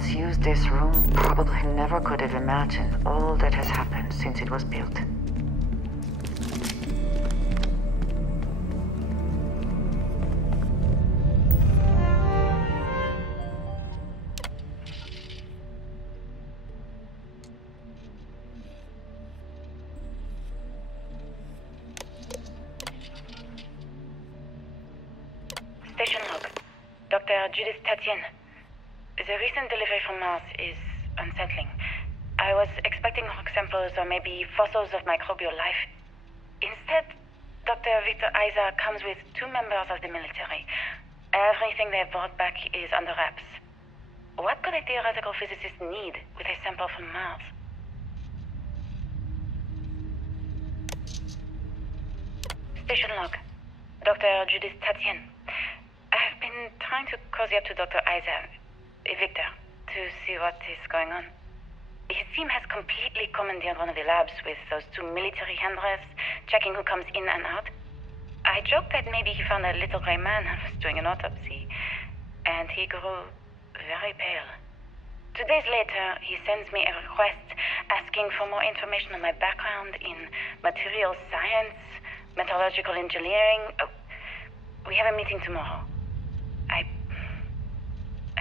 once used this room probably never could have imagined all that has happened since it was built. Station log. Dr. Judith Tatienne. The recent delivery from Mars is unsettling. I was expecting rock samples or maybe fossils of microbial life. Instead, Dr. Victor Isa comes with 2 members of the military. Everything they brought back is under wraps. What could a theoretical physicist need with a sample from Mars? Station log. Dr. Judith Tatienne. I've been trying to cozy up to Dr. Isa, Victor, to see what is going on. His team has completely commandeered one of the labs with those 2 military handrefs, checking who comes in and out. I joked that maybe he found a little gray man and was doing an autopsy, and he grew very pale. 2 days later, he sends me a request asking for more information on my background in materials science, metallurgical engineering. Oh, we have a meeting tomorrow.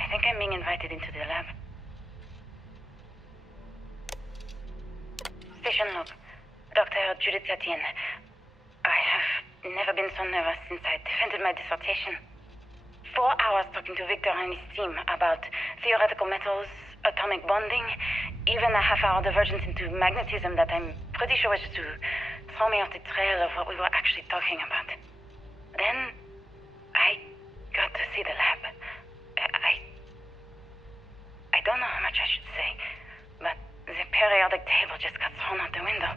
I think I'm being invited into the lab. Station log. Dr. Judith Tatienne. I have never been so nervous since I defended my dissertation. 4 hours talking to Victor and his team about theoretical metals, atomic bonding, even a half-hour divergence into magnetism that I'm pretty sure was to throw me off the trail of what we were actually talking about. Then, I got to see the lab. I don't know how much I should say, but the periodic table just got thrown out the window.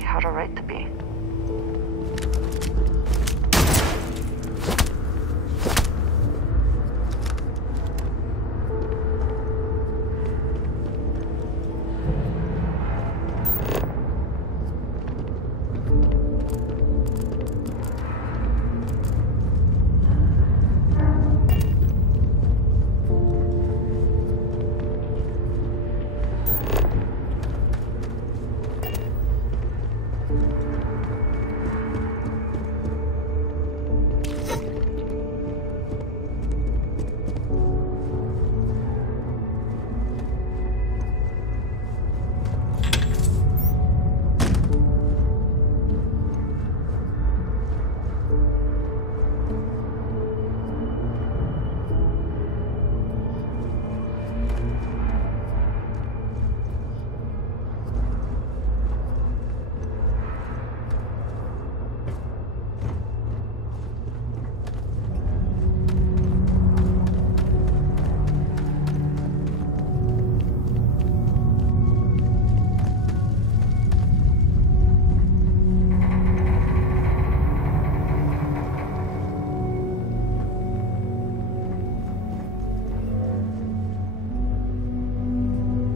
Had a right to be.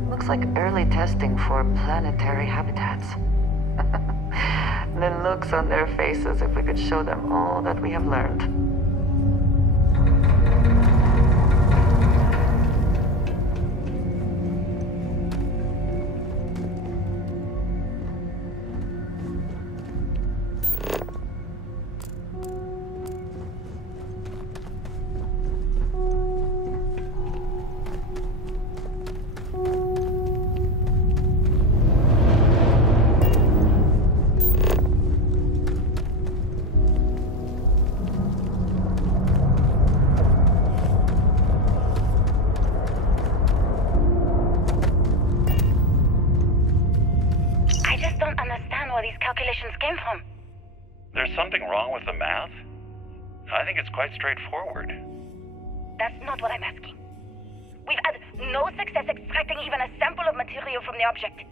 Looks like early testing for planetary habitats. The looks on their faces if we could show them all that we have learned. wrong with the math? I think it's quite straightforward. That's not what I'm asking. We've had no success extracting even a sample of material from the object.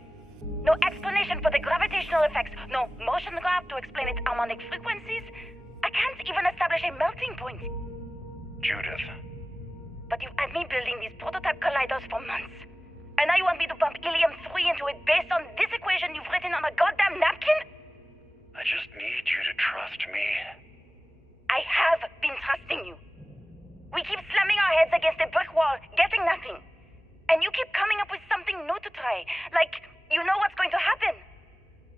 No explanation for the gravitational effects, no motion graph to explain its harmonic frequencies. I can't even establish a melting point. Judith. But you've had me building these prototype colliders for months. And now you want me to pump helium-3 into it based on this equation you've written on a goddamn napkin? I just need you to trust me. I have been trusting you. We keep slamming our heads against a brick wall, getting nothing. And you keep coming up with something new to try. Like, you know what's going to happen.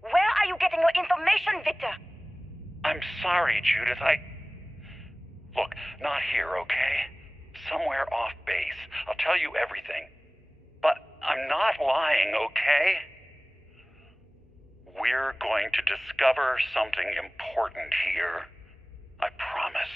Where are you getting your information, Victor? I'm sorry, Judith. Look, not here, okay? Somewhere off base. I'll tell you everything. But I'm not lying, okay? We're going to discover something important here. I promise.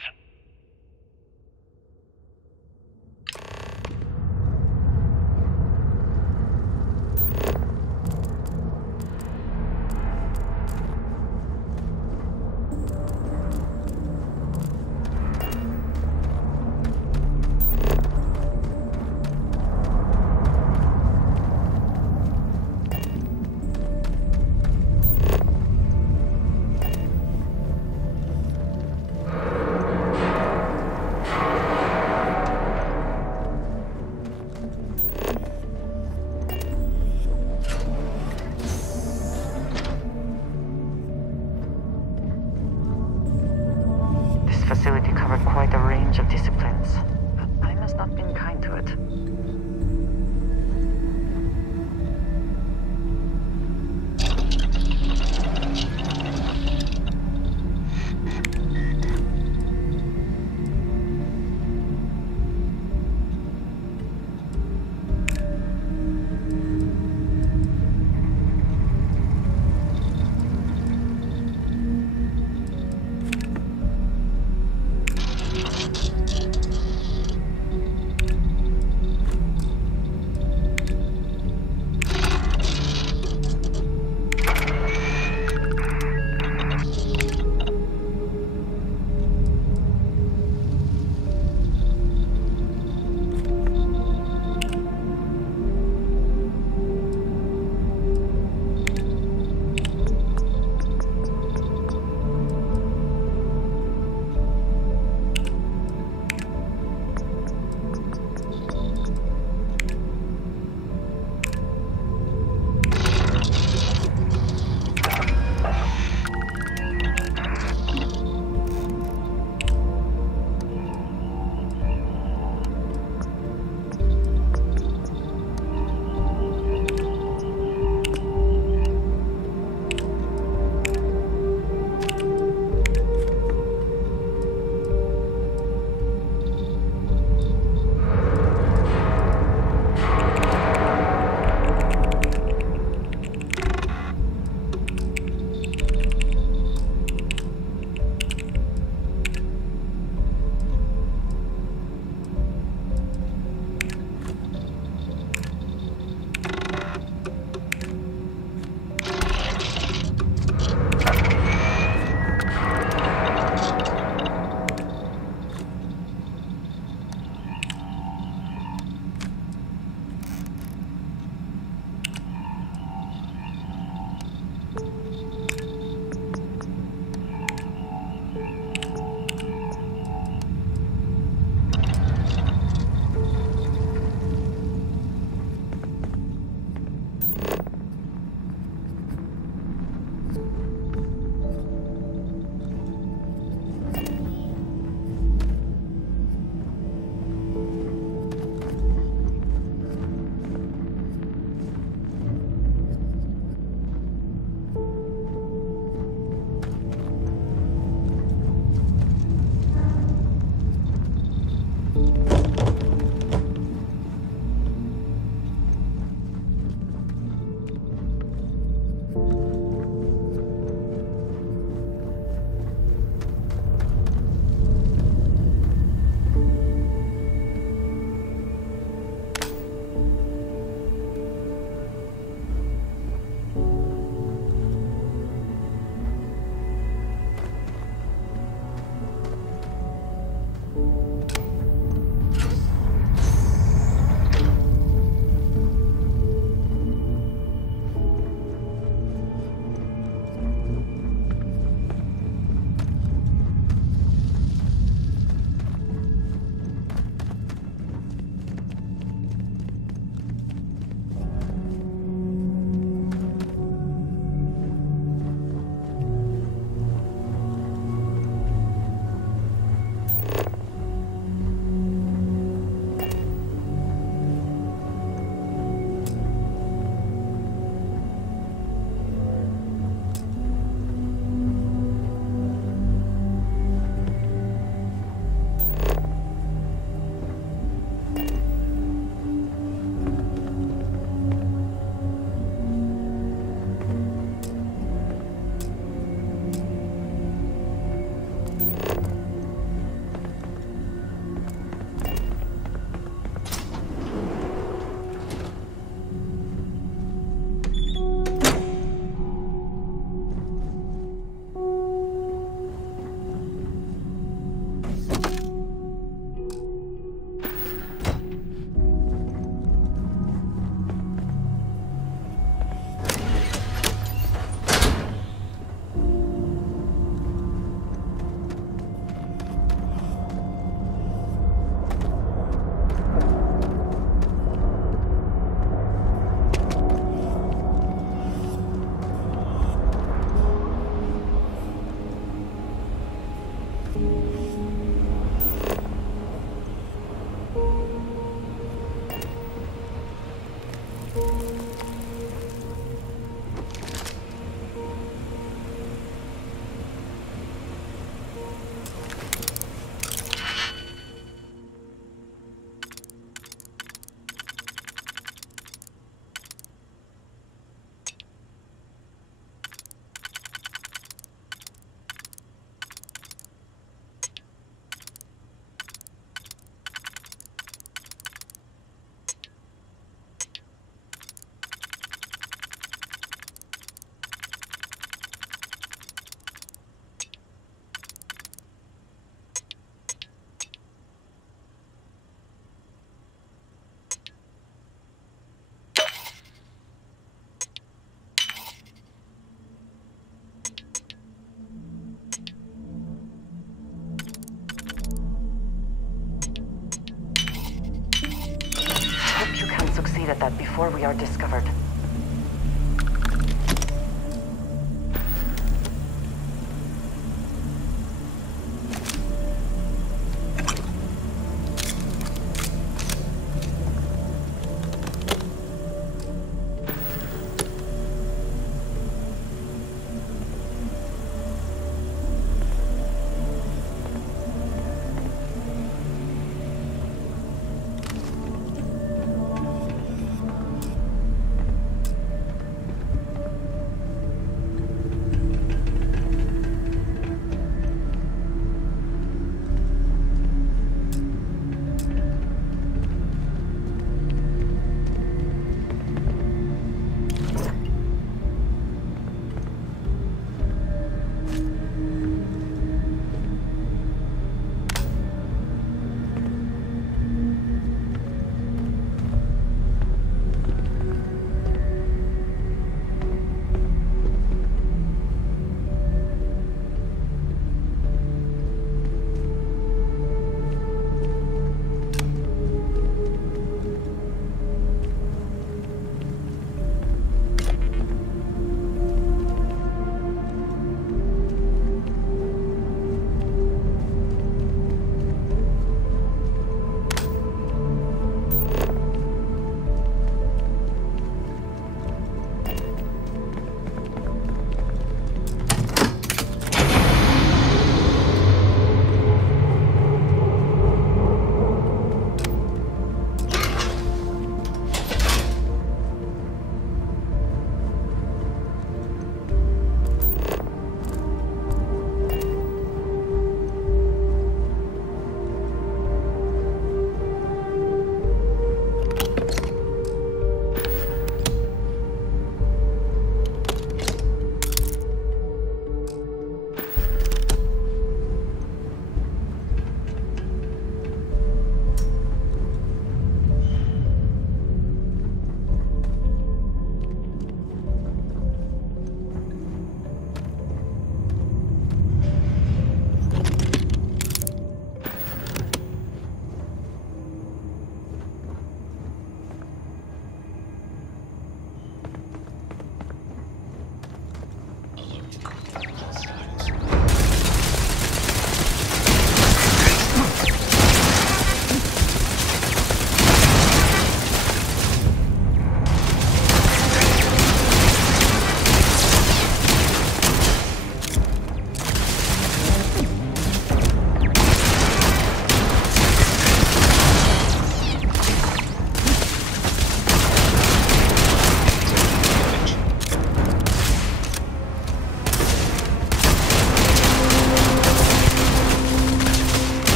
at that before we are discovered.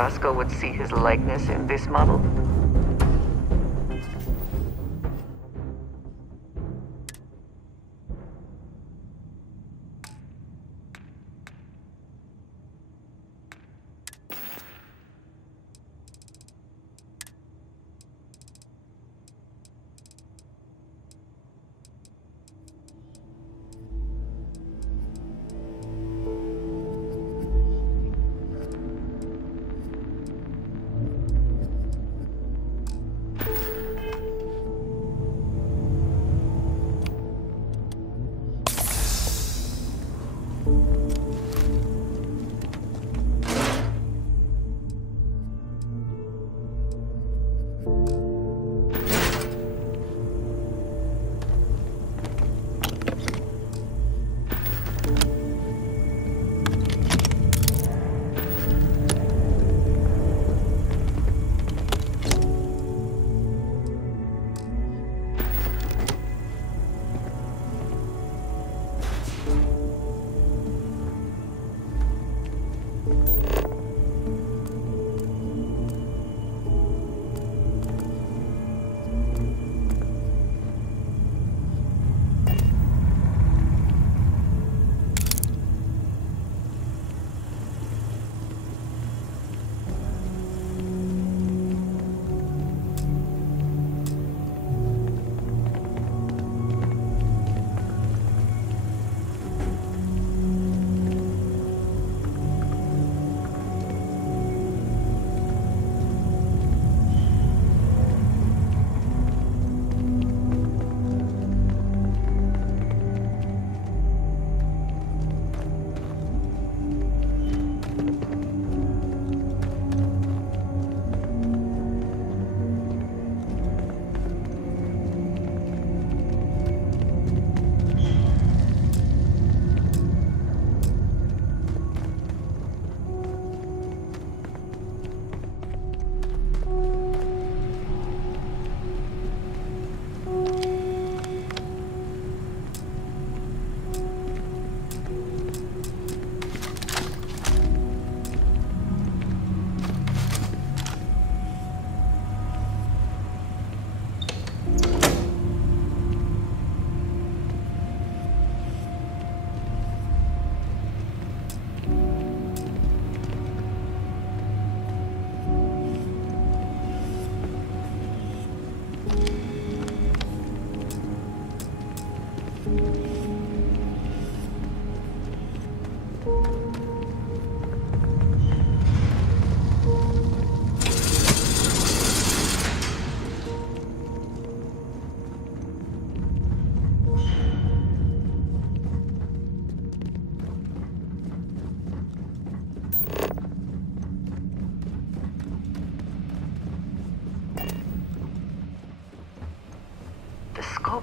Vasco would see his likeness in this model?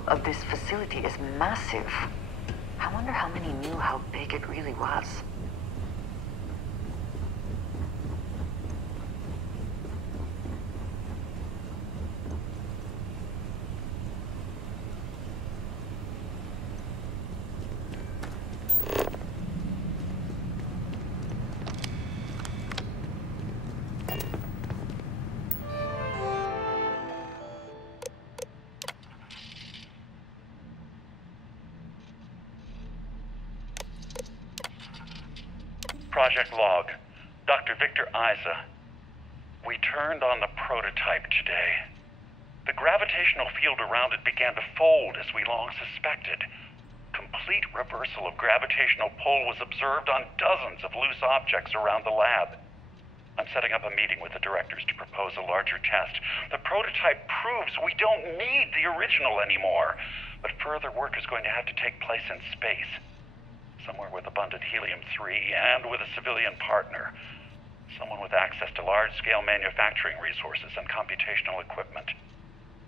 of this facility is massive. I wonder how many knew how big it really was. Project log. Dr. Victor Isa. We turned on the prototype today. The gravitational field around it began to fold as we long suspected. Complete reversal of gravitational pull was observed on dozens of loose objects around the lab. I'm setting up a meeting with the directors to propose a larger test. The prototype proves we don't need the original anymore, but further work is going to have to take place in space. Somewhere with abundant helium-3 and with a civilian partner. Someone with access to large-scale manufacturing resources and computational equipment.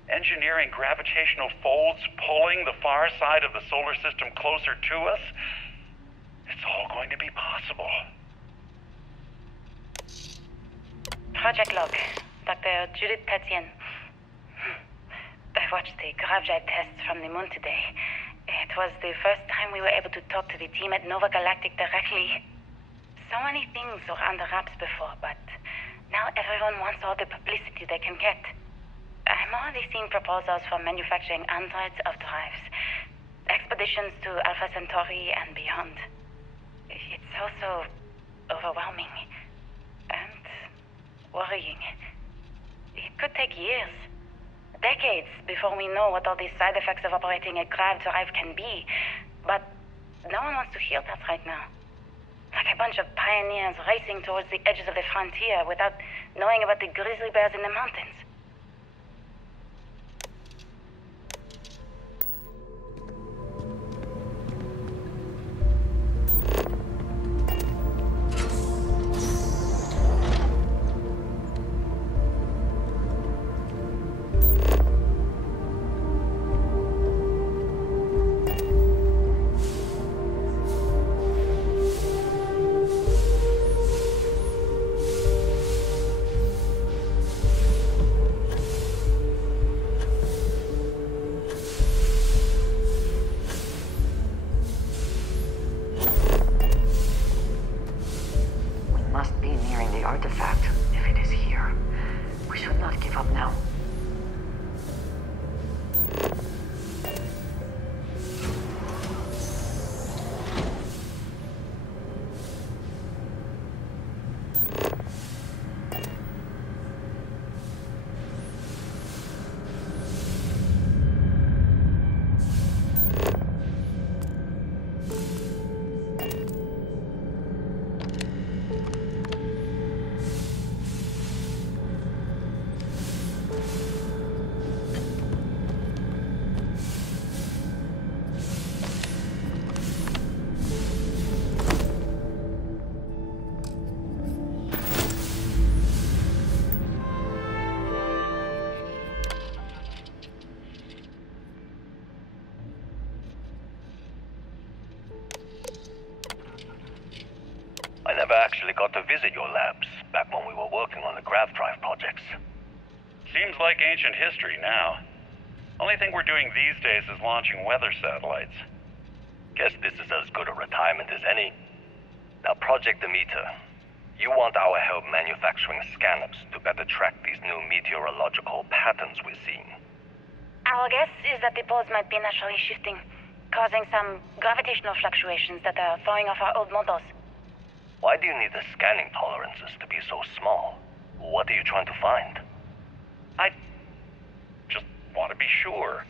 Engineering gravitational folds pulling the far side of the solar system closer to us. It's all going to be possible. Project log. Dr. Judith Tatien. I watched the gravjet tests from the moon today. It was the first time we were able to talk to the team at Nova Galactic directly. So many things were under wraps before, but now everyone wants all the publicity they can get. I'm already seeing proposals for manufacturing androids of drives, expeditions to Alpha Centauri and beyond. It's also overwhelming and worrying. It could take years. Decades before we know what all these side effects of operating a grav drive can be. But no one wants to hear that right now. Like a bunch of pioneers racing towards the edges of the frontier without knowing about the grizzly bears in the mountains. Artifact, if it is here. We should not give up now. I never actually got to visit your labs back when we were working on the grav drive projects. Seems like ancient history now. Only thing we're doing these days is launching weather satellites. Guess this is as good a retirement as any. Now, Project Demeter, you want our help manufacturing scanners to better track these new meteorological patterns we're seeing. Our guess is that the poles might be naturally shifting, causing some gravitational fluctuations that are throwing off our old models. Why do you need the scanning tolerances to be so small? What are you trying to find? I just want to be sure.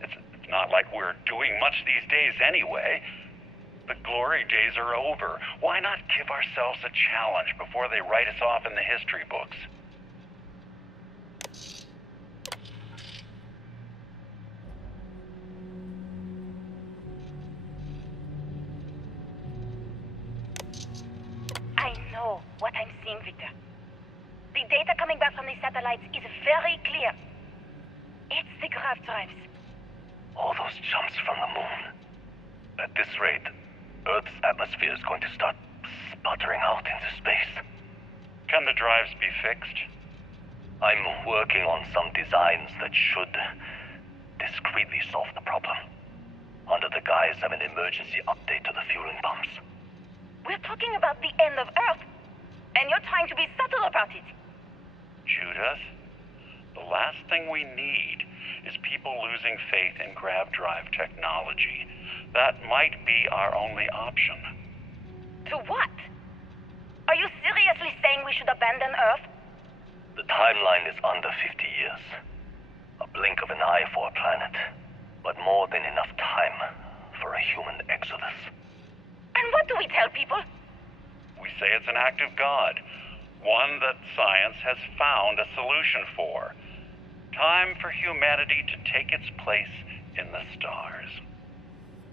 It's not like we're doing much these days anyway. The glory days are over. Why not give ourselves a challenge before they write us off in the history books? I know what I'm seeing, Victor. The data coming back from the satellites is very clear. It's the grav drives. All those jumps from the moon. At this rate, Earth's atmosphere is going to start sputtering out into space. Can the drives be fixed? I'm working on some designs that should discreetly solve the problem, under the guise of an emergency update to the fueling pumps. We're talking about the end of Earth, and you're trying to be subtle about it. Judith, the last thing we need is people losing faith in grav drive technology. That might be our only option. To what? Are you seriously saying we should abandon Earth? The timeline is under 50 years. A blink of an eye for a planet, but more than enough time for a human exodus. And what do we tell people? We say it's an act of God, one that science has found a solution for. Time for humanity to take its place in the stars.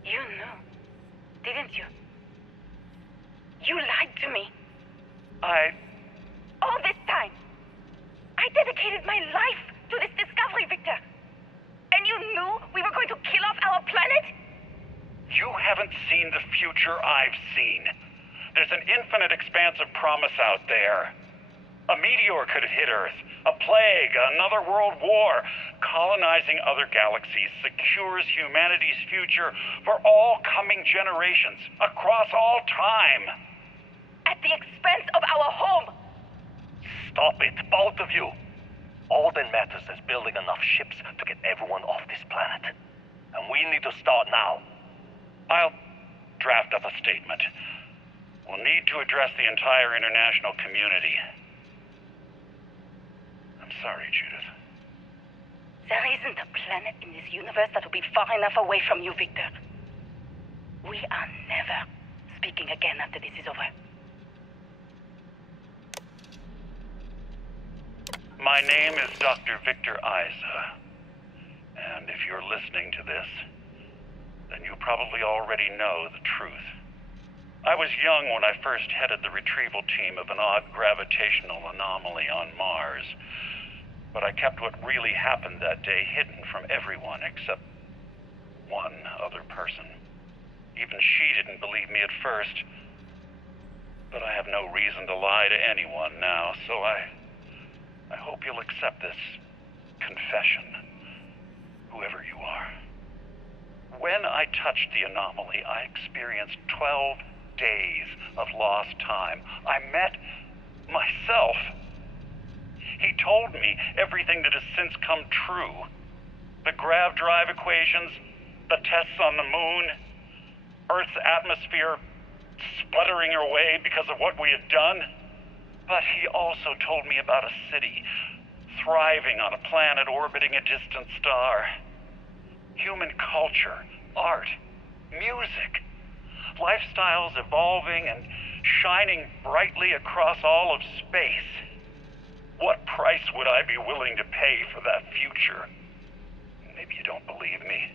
You knew, didn't you? You lied to me. All this time, I dedicated my life to this discovery, Victor. And you knew we were going to kill off our planet? You haven't seen the future I've seen. There's an infinite expanse of promise out there. A meteor could have hit Earth, a plague, another world war. Colonizing other galaxies secures humanity's future for all coming generations, across all time. At the expense of our home. Stop it, both of you. All that matters is building enough ships to get everyone off this planet. And we need to start now. I'll draft up a statement. We'll need to address the entire international community. I'm sorry, Judith. There isn't a planet in this universe that will be far enough away from you, Victor. We are never speaking again after this is over. My name is Dr. Victor Isa. And if you're listening to this, then you probably already know the truth. I was young when I first headed the retrieval team of an odd gravitational anomaly on Mars. But I kept what really happened that day hidden from everyone except one other person. Even she didn't believe me at first. But I have no reason to lie to anyone now, so I hope you'll accept this confession, whoever you are. When I touched the anomaly, I experienced 12 days of lost time. I met myself. He told me everything that has since come true. The grav drive equations, the tests on the moon, Earth's atmosphere sputtering away because of what we had done. But he also told me about a city thriving on a planet orbiting a distant star. Human culture, art, music, lifestyles evolving and shining brightly across all of space. What price would I be willing to pay for that future? Maybe you don't believe me.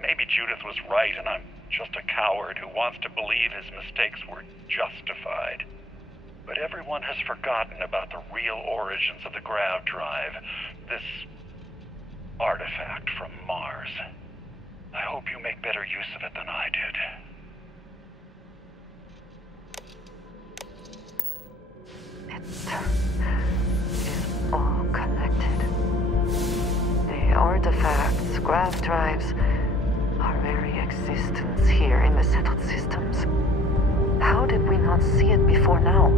Maybe Judith was right and I'm just a coward who wants to believe his mistakes were justified. But everyone has forgotten about the real origins of the grav drive, this artifact from Mars. I hope you make better use of it than I did. It is all connected. The artifacts, grav drives, our very existence here in the settled systems. How did we not see it before now?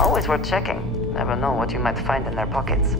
Always worth checking. Never know what you might find in their pockets.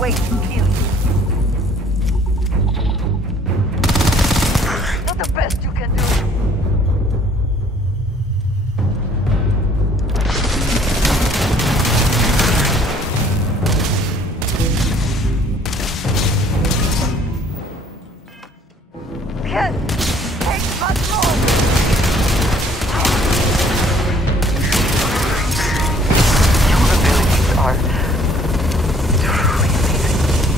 Wait, kill. Not the best you can do. Can't take much more. Your abilities are truly amazing.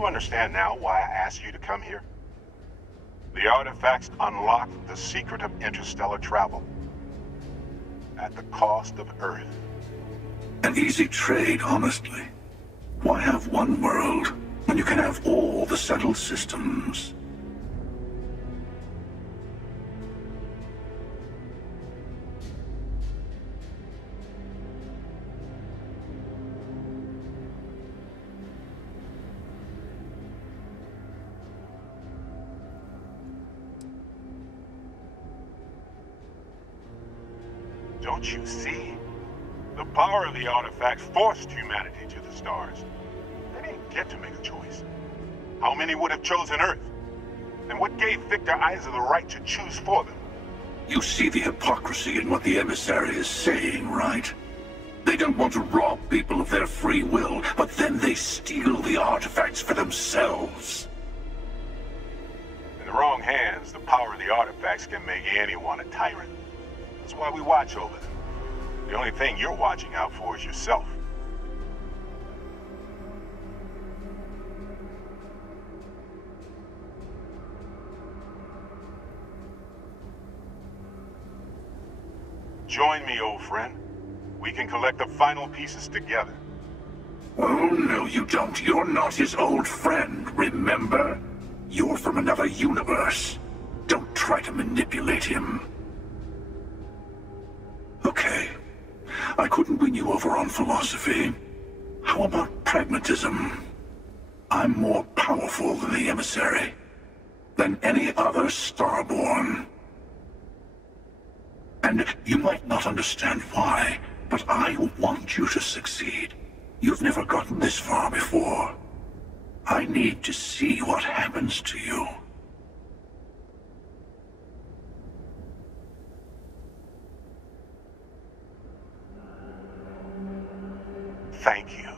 you understand now why I asked you to come here? The artifacts unlock the secret of interstellar travel. At the cost of Earth. An easy trade, honestly. Why have one world when you can have all the settled systems? Don't you see? The power of the artifacts forced humanity to the stars. They didn't get to make a choice. How many would have chosen Earth? And what gave Victor Isa the right to choose for them? You see the hypocrisy in what the emissary is saying, right? They don't want to rob people of their free will, but then they steal the artifacts for themselves. In the wrong hands, the power of the artifacts can make anyone a tyrant. That's why we watch over them. The only thing you're watching out for is yourself. Join me, old friend. We can collect the final pieces together. Oh, no, you don't. You're not his old friend, remember? You're from another universe. Don't try to manipulate him. Okay. I couldn't win you over on philosophy. How about pragmatism? I'm more powerful than the emissary. Than any other starborn. And you might not understand why, but I want you to succeed. You've never gotten this far before. I need to see what happens to you. Thank you.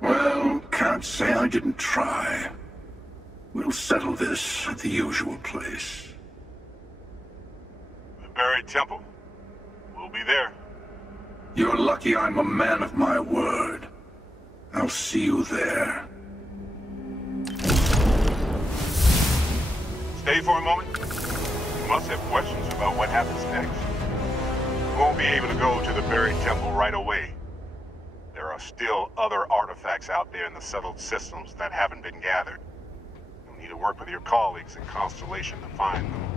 Well, can't say I didn't try. We'll settle this at the usual place. The buried temple. We'll be there. You're lucky I'm a man of my word. I'll see you there. Stay for a moment. You must have questions about what happens next. You won't be able to go to the buried temple right away. There are still other artifacts out there in the settled systems that haven't been gathered. You'll need to work with your colleagues in Constellation to find them.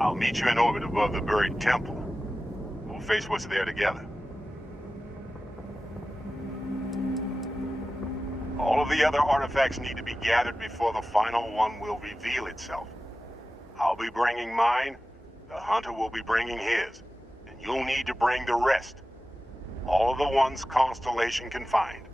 I'll meet you in orbit above the buried temple. We'll face what's there together. All of the other artifacts need to be gathered before the final one will reveal itself. I'll be bringing mine, the Hunter will be bringing his, and you'll need to bring the rest. All of the ones Constellation can find.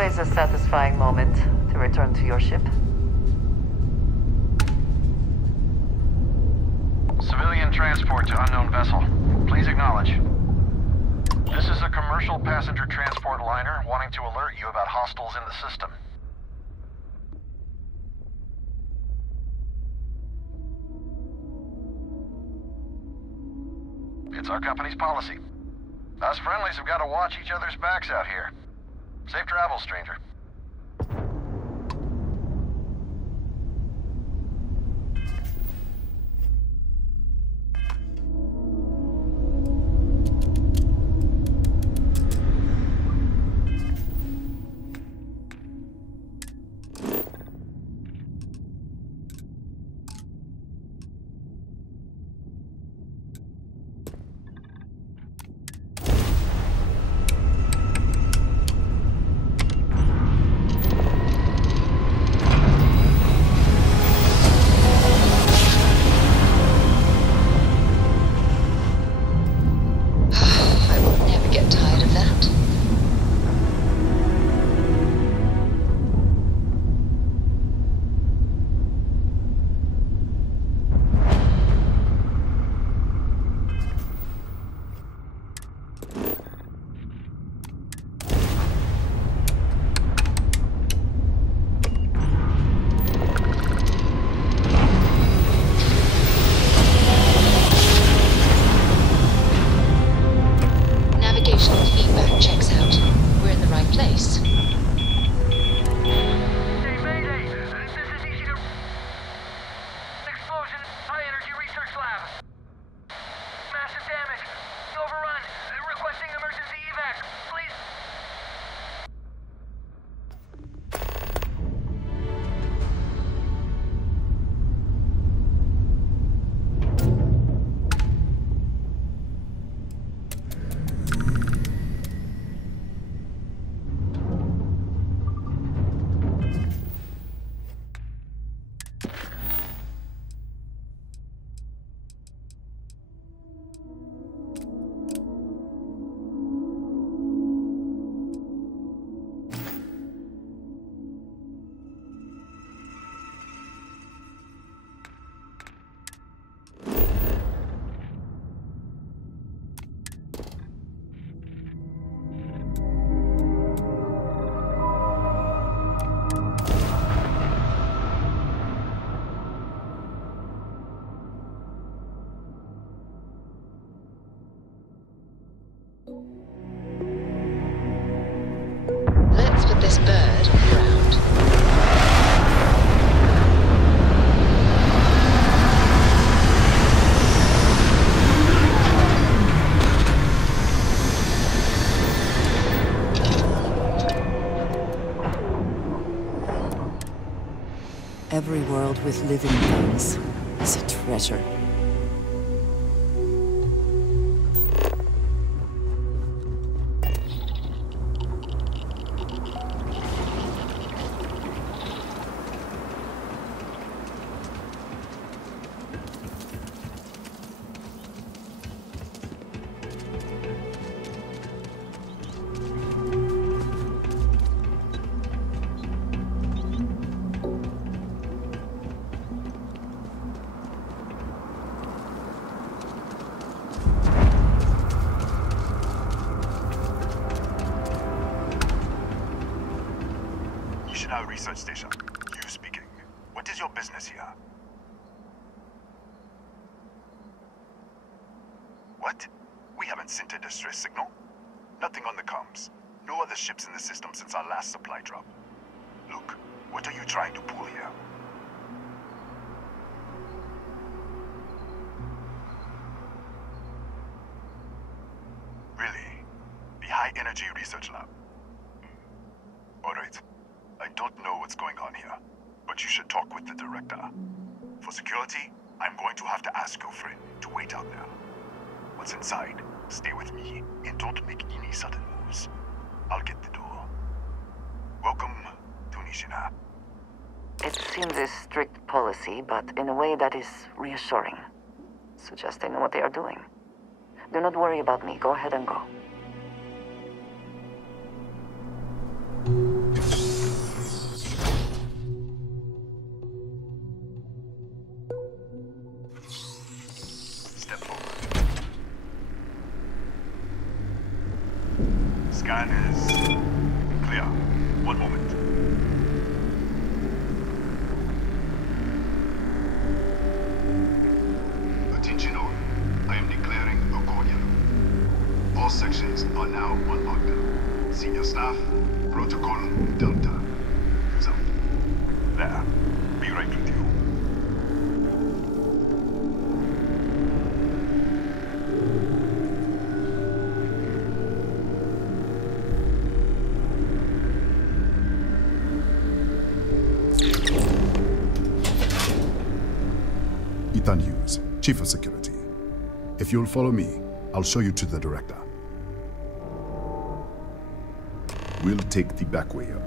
always a satisfying moment to return to your ship. Civilian transport to unknown vessel. Please acknowledge. This is a commercial passenger transport liner wanting to alert you about hostiles in the system. It's our company's policy. Us friendlies have got to watch each other's backs out here. Safe travels, stranger. Let's put this bird on the ground. Every world with living things is a treasure. Research station. You speaking. What is your business here? What? We haven't sent a distress signal? Nothing on the comms. No other ships in the system since our last supply drop. Look, what are you trying to pull here? Really? The High Energy Research Lab? All right. I don't know what's going on here, but you should talk with the director. For security, I'm going to have to ask your friend to wait out there. Once inside, stay with me and don't make any sudden moves. I'll get the door. Welcome to Nishina. It seems a strict policy, but in a way that is reassuring. Suggests they know what they are doing. Do not worry about me. Go ahead and go. step forward. Scan is clear. One moment. Attention all. I am declaring a cordial. All sections are now on lockdown. Senior staff, protocol Delta. So. There. Be right with you. Ethan Hughes, Chief of Security. If you'll follow me, I'll show you to the director. We'll take the back way up.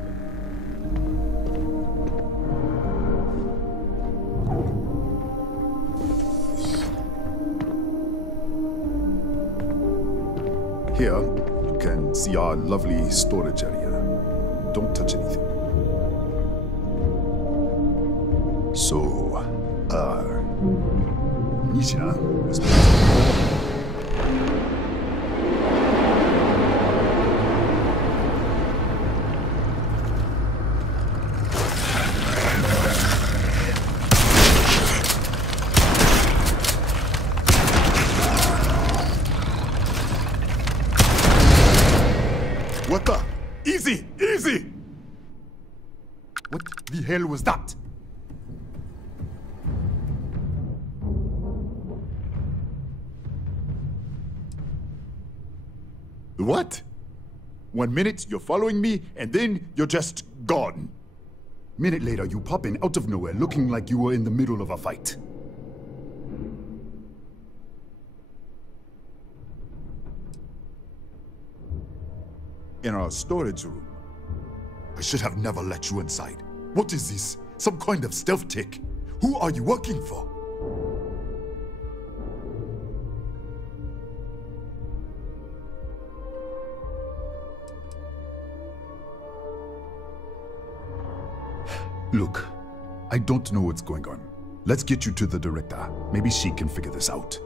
Here, you can see our lovely storage area. Don't touch anything. So, Nishina was What the? Easy! Easy! What the hell was that? What? 1 minute, you're following me, and then you're just gone. Minute later, you pop in out of nowhere looking like you were in the middle of a fight. In our storage room. I should have never let you inside. What is this? Some kind of stealth tick? Who are you working for? Look, I don't know what's going on. Let's get you to the director. Maybe she can figure this out.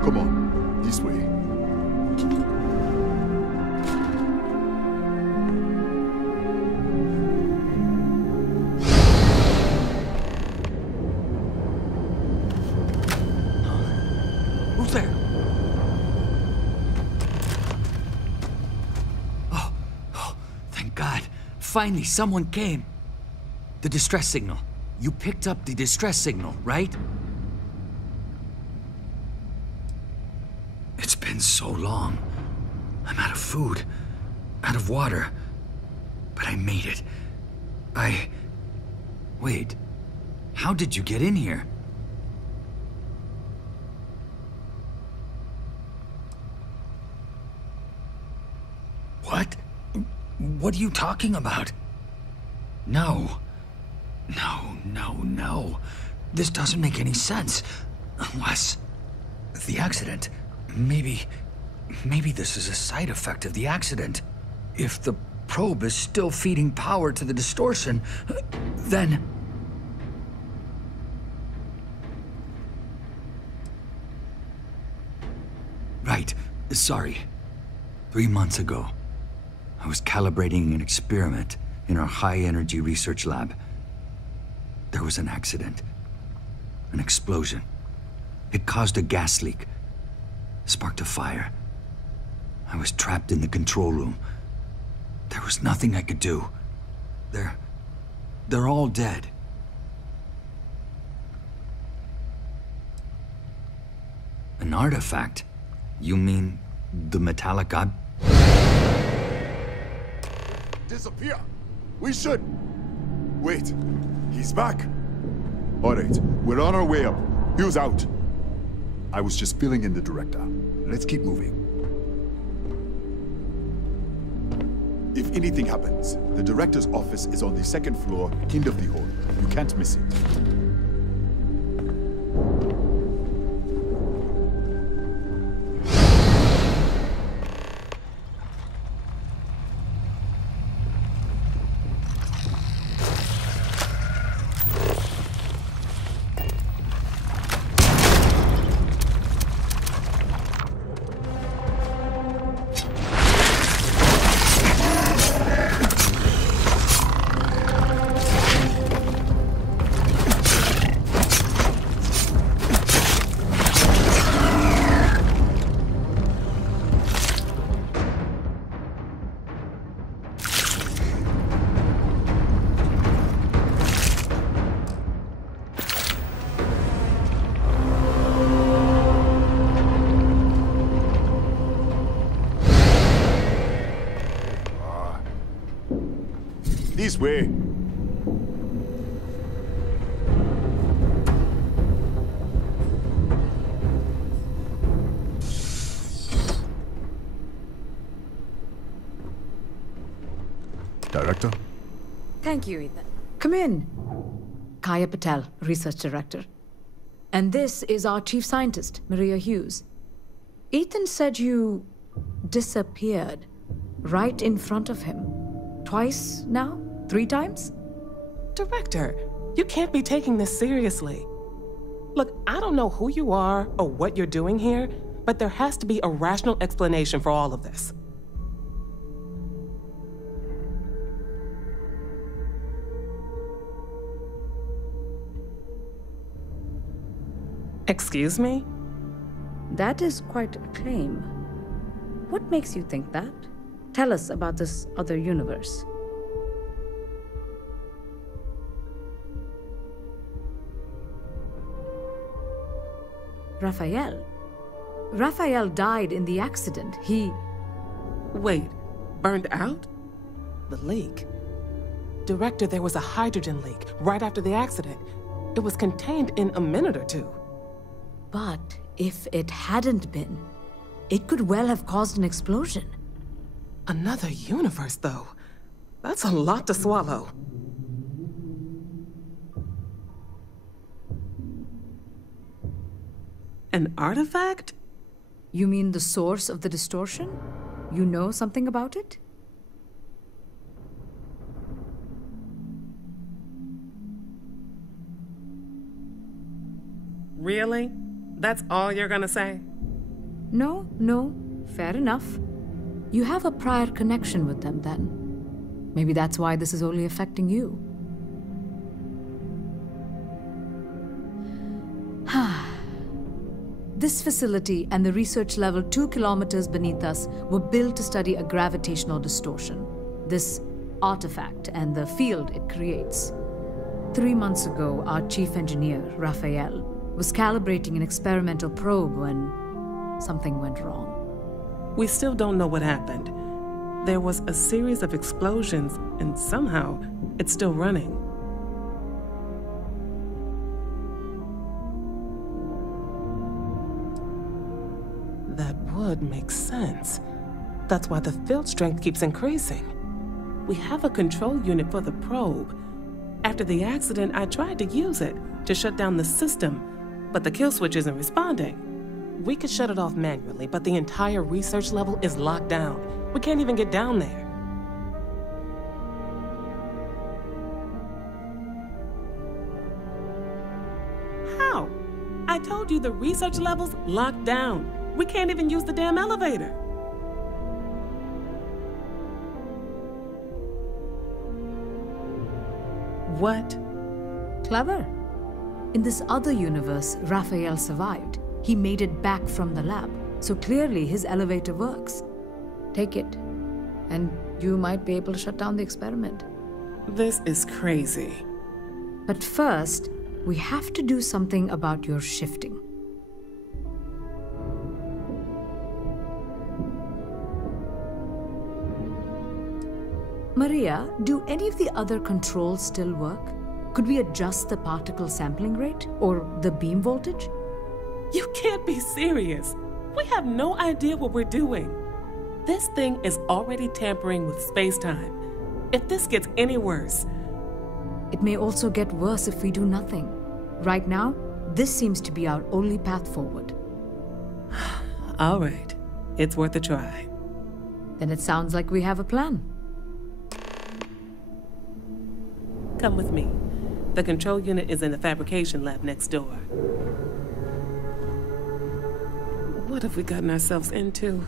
Come on, this way. Who's there? Oh, thank God. Finally, someone came. The distress signal. You picked up the distress signal, right? It's been so long. I'm out of food, out of water. But I made it. Wait. How did you get in here? What? What are you talking about? No. No. This doesn't make any sense. Unless... the accident. Maybe this is a side effect of the accident. If the probe is still feeding power to the distortion, then... Right, sorry. 3 months ago, I was calibrating an experiment in our high-energy research lab. There was an accident. An explosion. It caused a gas leak. Sparked a fire. I was trapped in the control room. There was nothing I could do. They're all dead. An artifact? You mean the metallic god? Disappear! We should! Wait, he's back! Alright, we're on our way up. Hugh's out. I was just filling in the director. Let's keep moving. If anything happens, the director's office is on the second floor, end of the hall. You can't miss it. This way. Director? Thank you, Ethan. Come in. Kaya Patel, Research Director. And this is our Chief Scientist, Maria Hughes. Ethan said you disappeared right in front of him. Twice now? 3 times? Director, you can't be taking this seriously. Look, I don't know who you are or what you're doing here, but there has to be a rational explanation for all of this. Excuse me? That is quite a claim. What makes you think that? Tell us about this other universe. Raphael. Raphael died in the accident. He... Wait, burned out? The leak. Director, there was a hydrogen leak right after the accident. It was contained in a minute or 2. But if it hadn't been, it could well have caused an explosion. Another universe, though. That's a lot to swallow. An artifact? You mean the source of the distortion? You know something about it? Really? That's all you're gonna say? No, fair enough. You have a prior connection with them then. Maybe that's why this is only affecting you. This facility and the research level 2 kilometers beneath us were built to study a gravitational distortion, this artifact and the field it creates. 3 months ago, our chief engineer, Raphael, was calibrating an experimental probe when something went wrong. We still don't know what happened. There was a series of explosions, and somehow it's still running. That would make sense. That's why the field strength keeps increasing. We have a control unit for the probe. After the accident, I tried to use it to shut down the system, but the kill switch isn't responding. We could shut it off manually, but the entire research level is locked down. We can't even get down there. How? I told you the research level's locked down. We can't even use the damn elevator. What? Clever. In this other universe, Raphael survived. He made it back from the lab, so clearly his elevator works. Take it, and you might be able to shut down the experiment. This is crazy. But first, we have to do something about your shifting. Maria, do any of the other controls still work? Could we adjust the particle sampling rate or the beam voltage? You can't be serious. We have no idea what we're doing. This thing is already tampering with space-time. If this gets any worse... It may also get worse if we do nothing. Right now, this seems to be our only path forward. All right. It's worth a try. Then it sounds like we have a plan. Come with me. The control unit is in the fabrication lab next door. What have we gotten ourselves into?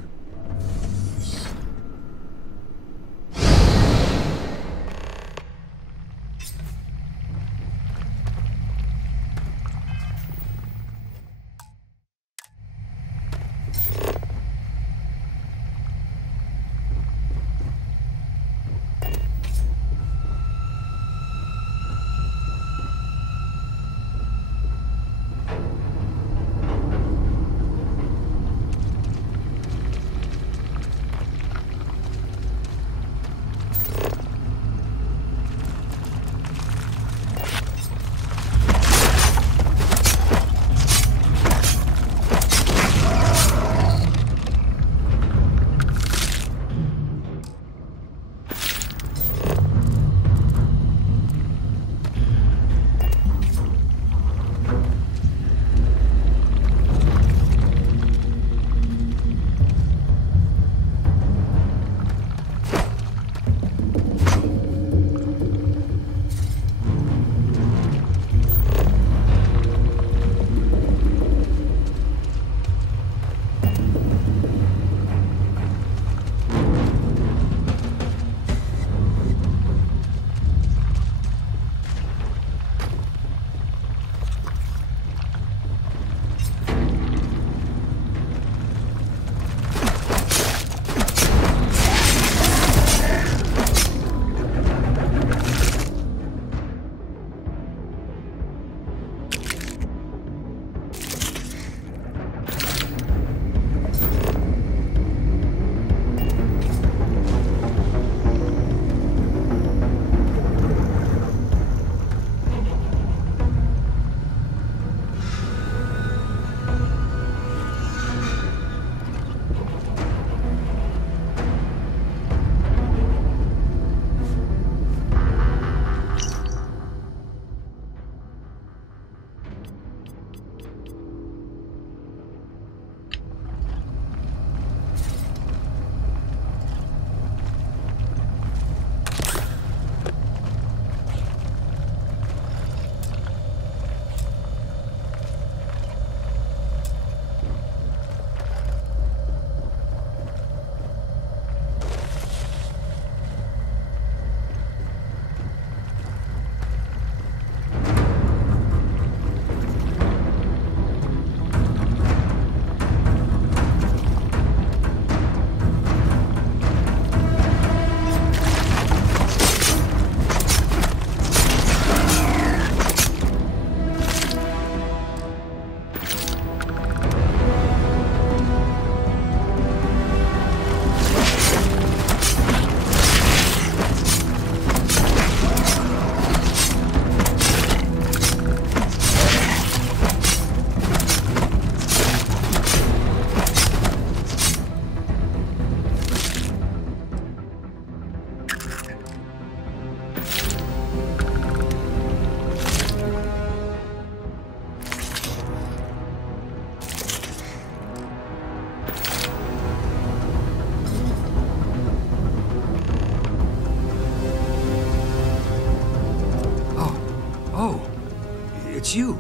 it's you.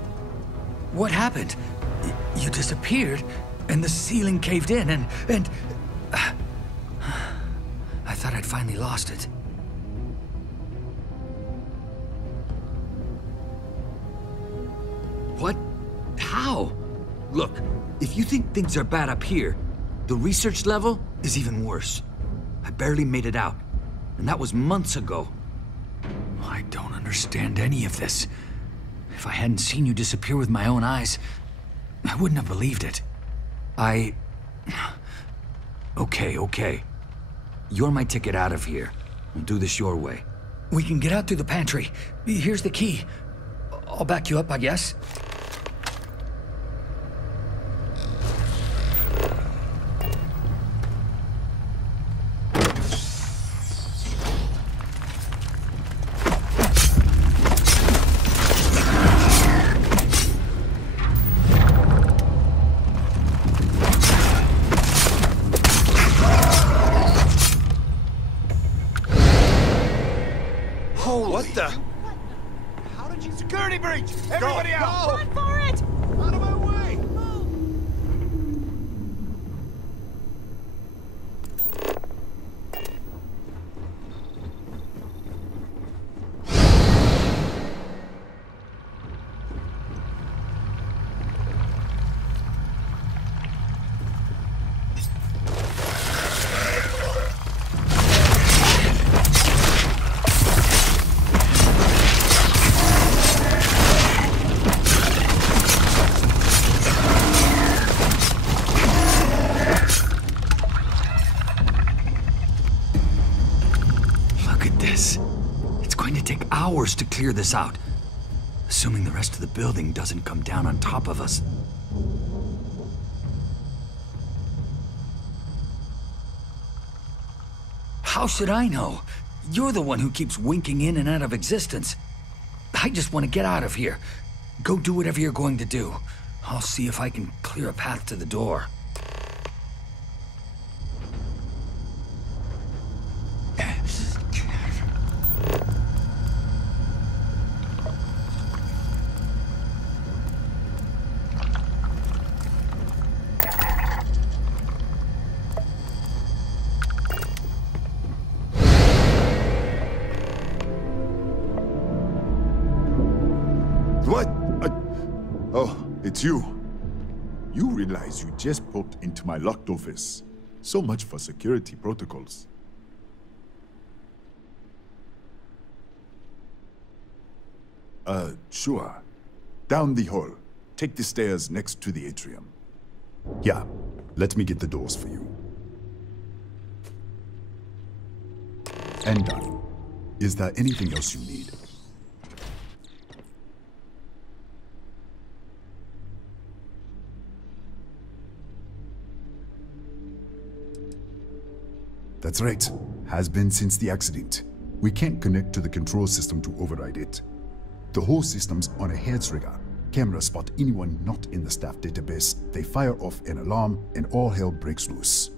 What happened? You disappeared, and the ceiling caved in, and... I thought I'd finally lost it. What? How? Look, if you think things are bad up here, the research level is even worse. I barely made it out, and that was months ago. I don't understand any of this. If I hadn't seen you disappear with my own eyes, I wouldn't have believed it. Okay. You're my ticket out of here. We'll do this your way. We can get out through the pantry. Here's the key. I'll back you up, I guess. What the? How did you... Security breach! Everybody out! Run for it! Out of my way! Hours to clear this out, assuming the rest of the building doesn't come down on top of us. How should I know? You're the one who keeps winking in and out of existence. I just want to get out of here. Go do whatever you're going to do. I'll see if I can clear a path to the door. It's you. You realize you just popped into my locked office. So much for security protocols. Sure. Down the hall. Take the stairs next to the atrium. Yeah, let me get the doors for you. And done. Is there anything else you need? That's right. Has been since the accident. We can't connect to the control system to override it. The whole system's on a heads rigger. Cameras spot anyone not in the staff database. They fire off an alarm and all hell breaks loose.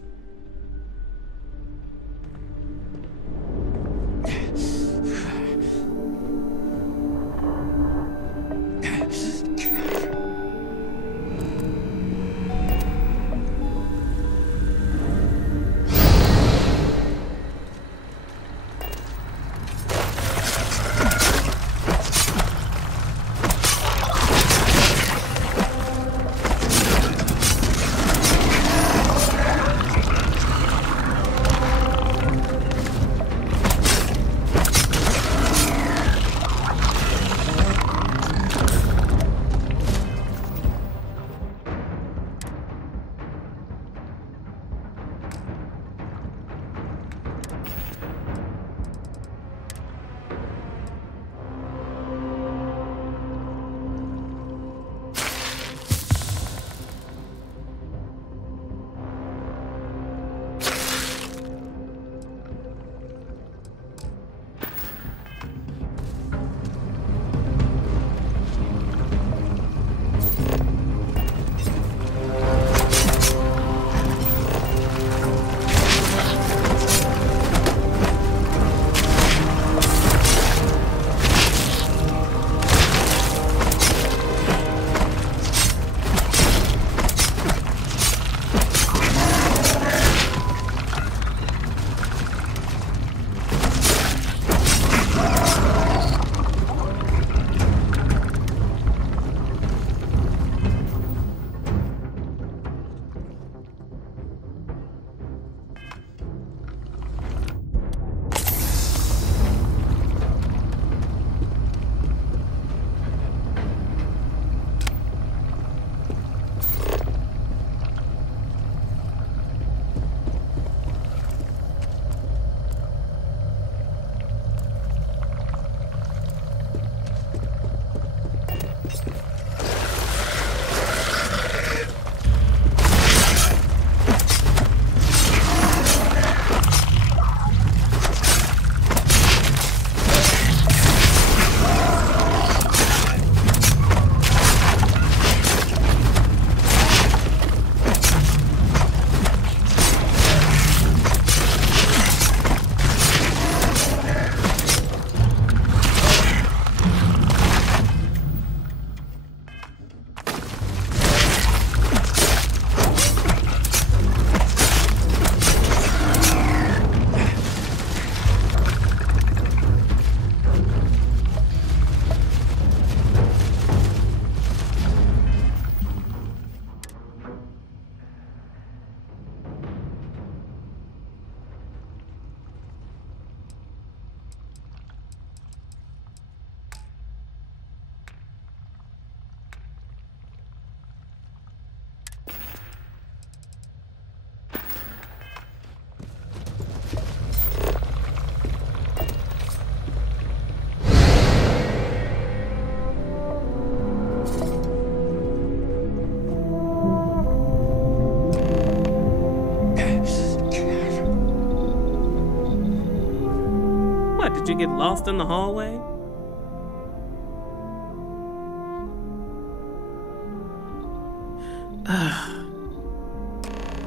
God, did you get lost in the hallway?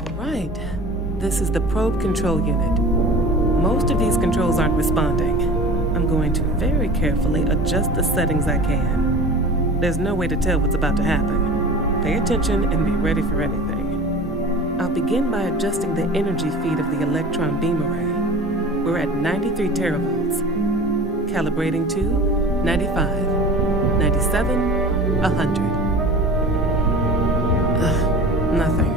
Alright, this is the probe control unit. Most of these controls aren't responding. I'm going to very carefully adjust the settings I can. There's no way to tell what's about to happen. Pay attention and be ready for anything. I'll begin by adjusting the energy feed of the electron beam array. We're at 93 teravolts. Calibrating to 95, 97, 100. Nothing.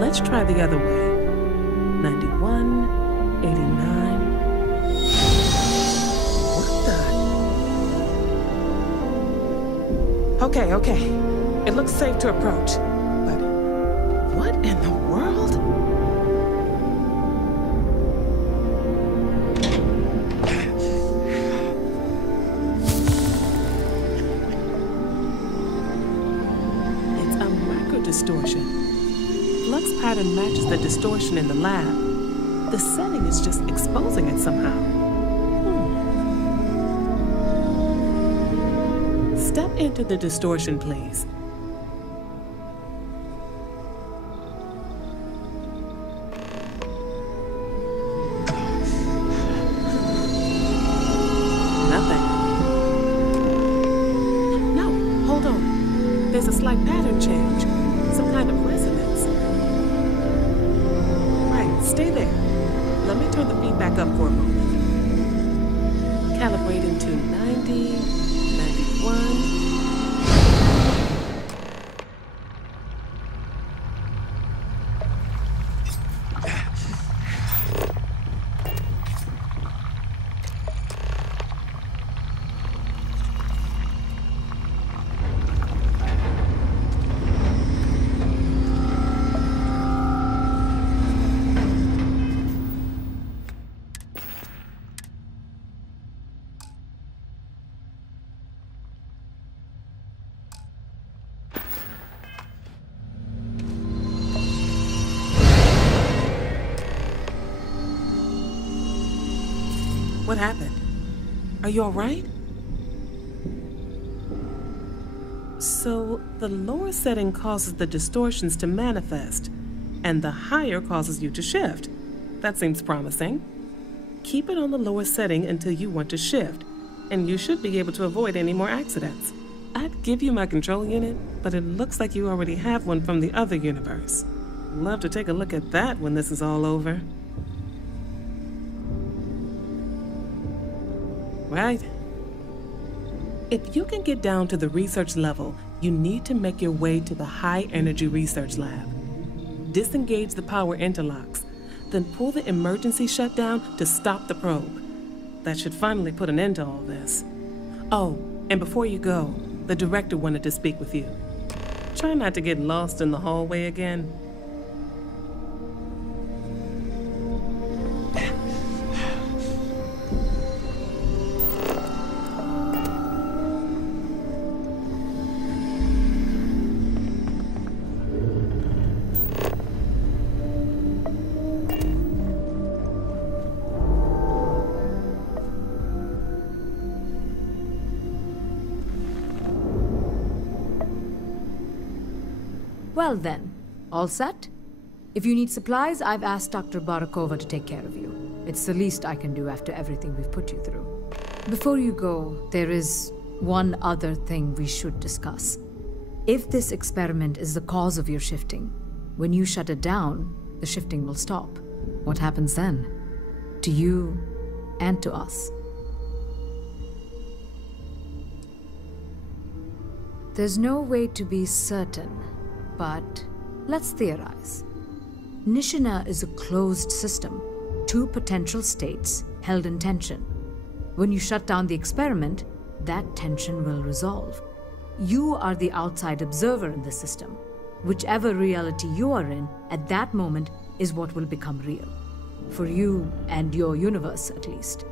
Let's try the other way. 91, 89. What the? Okay. It looks safe to approach. But what in the world? It's a microdistortion. Flux pattern matches the distortion in the lab. The setting is just exposing it somehow. Step into the distortion, please. Nothing. No, hold on. There's a slight pattern change. Some kind of resonance. Right, stay there. Let me turn the feed back up for a moment. Calibrating to 90, 91. What happened? Are you all right? So, the lower setting causes the distortions to manifest, and the higher causes you to shift. That seems promising. Keep it on the lower setting until you want to shift, and you should be able to avoid any more accidents. I'd give you my control unit, but it looks like you already have one from the other universe. Love to take a look at that when this is all over. Right. If you can get down to the research level, you need to make your way to the high-energy research lab. Disengage the power interlocks, then pull the emergency shutdown to stop the probe. That should finally put an end to all this. Oh, and before you go, the director wanted to speak with you. Try not to get lost in the hallway again. Well then, all set? If you need supplies, I've asked Dr. Barakova to take care of you. It's the least I can do after everything we've put you through. Before you go, there is one other thing we should discuss. If this experiment is the cause of your shifting, when you shut it down, the shifting will stop. What happens then? To you and to us. There's no way to be certain, but let's theorize. Nishina is a closed system, two potential states held in tension. When you shut down the experiment, that tension will resolve. You are the outside observer in the system. Whichever reality you are in at that moment is what will become real. For you and your universe, at least.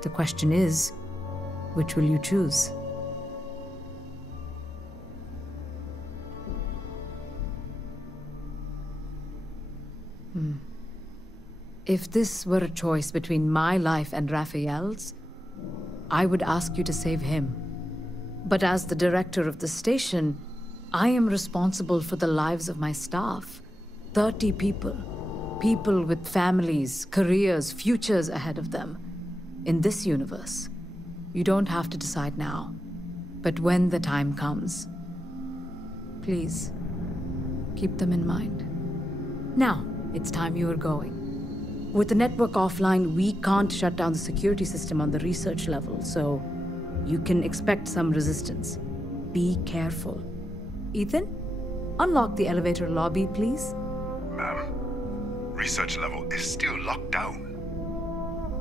The question is, which will you choose? If this were a choice between my life and Raphael's, I would ask you to save him. But as the director of the station, I am responsible for the lives of my staff. 30 people. People with families, careers, futures ahead of them. In this universe, you don't have to decide now. But when the time comes, please, keep them in mind. Now, it's time you are going. With the network offline, we can't shut down the security system on the research level, so you can expect some resistance. Be careful. Ethan, unlock the elevator lobby, please. Ma'am, research level is still locked down.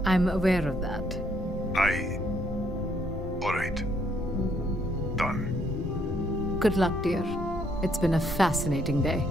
I'm aware of that. All right. Done. Good luck, dear. It's been a fascinating day.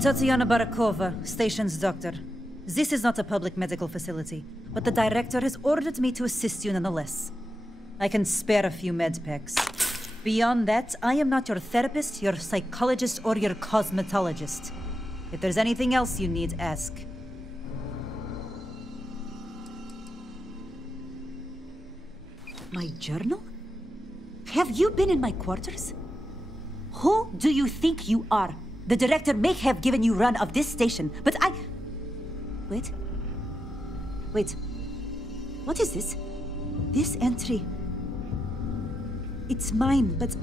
Tatiana Barakova, station's doctor. This is not a public medical facility, but the director has ordered me to assist you nonetheless. I can spare a few med packs. Beyond that, I am not your therapist, your psychologist, or your cosmetologist. If there's anything else you need, ask. My journal? Have you been in my quarters? Who do you think you are? The director may have given you run of this station, but I... Wait. What is this? This entry... It's mine, but...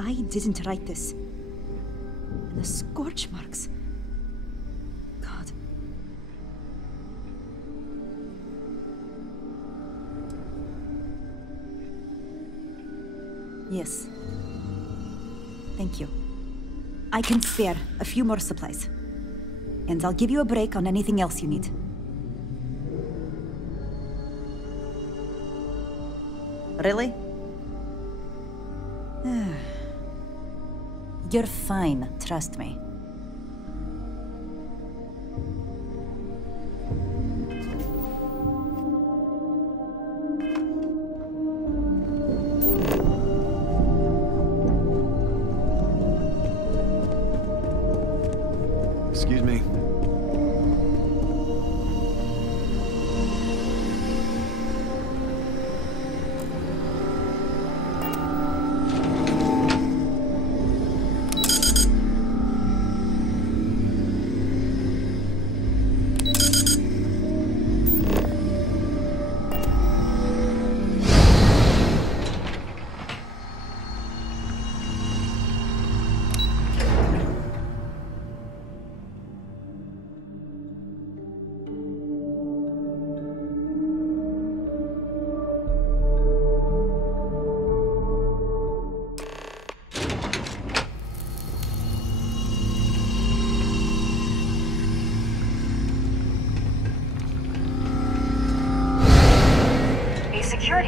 I didn't write this. And the scorch marks... God. Yes. Thank you. I can spare a few more supplies. And I'll give you a break on anything else you need. Really? You're fine, trust me. Excuse me.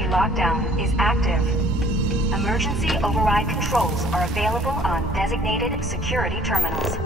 lockdown is active. Emergency override controls are available on designated security terminals.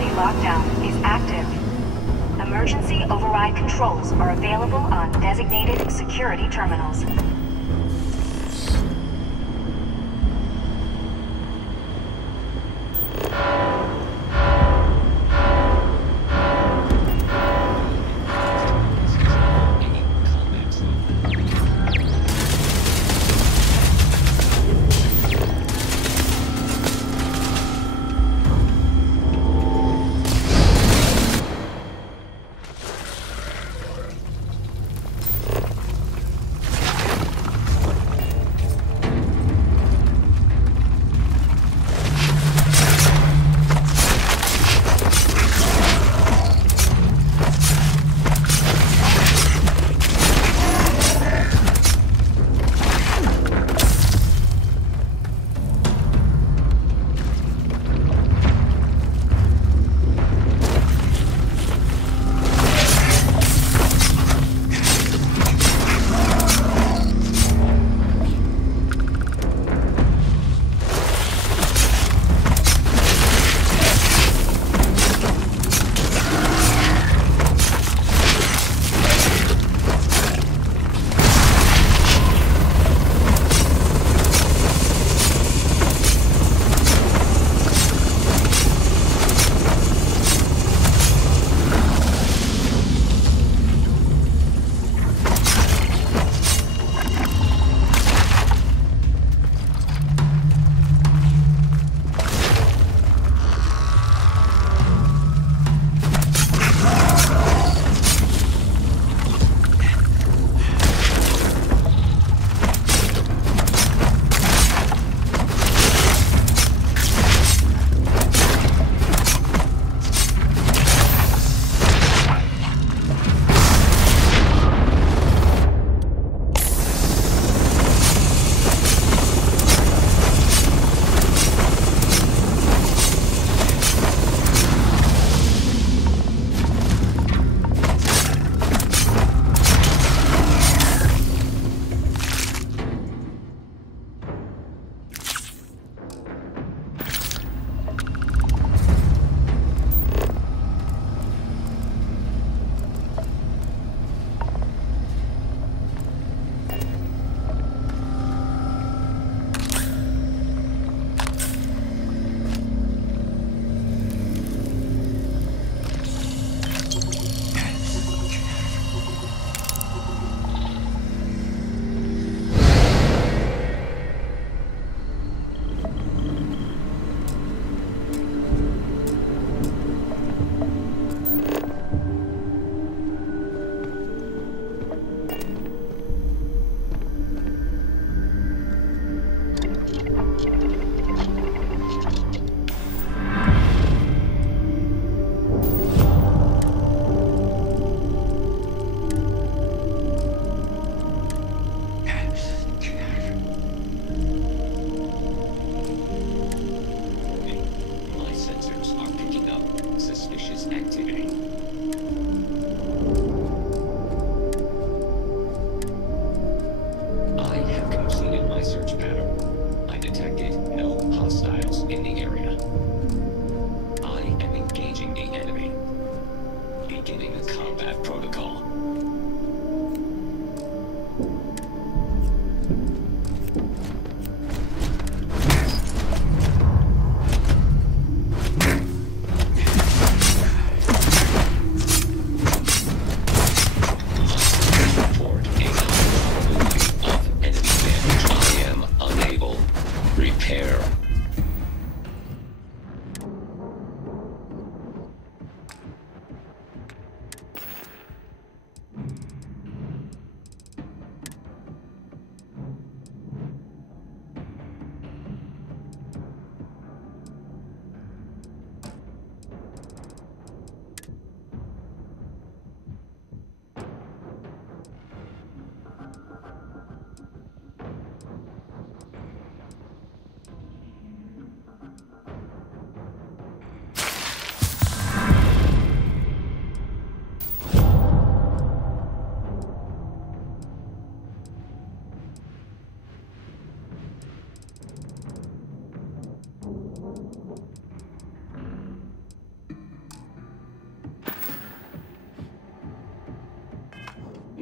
security lockdown is active. Emergency override controls are available on designated security terminals.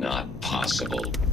not possible.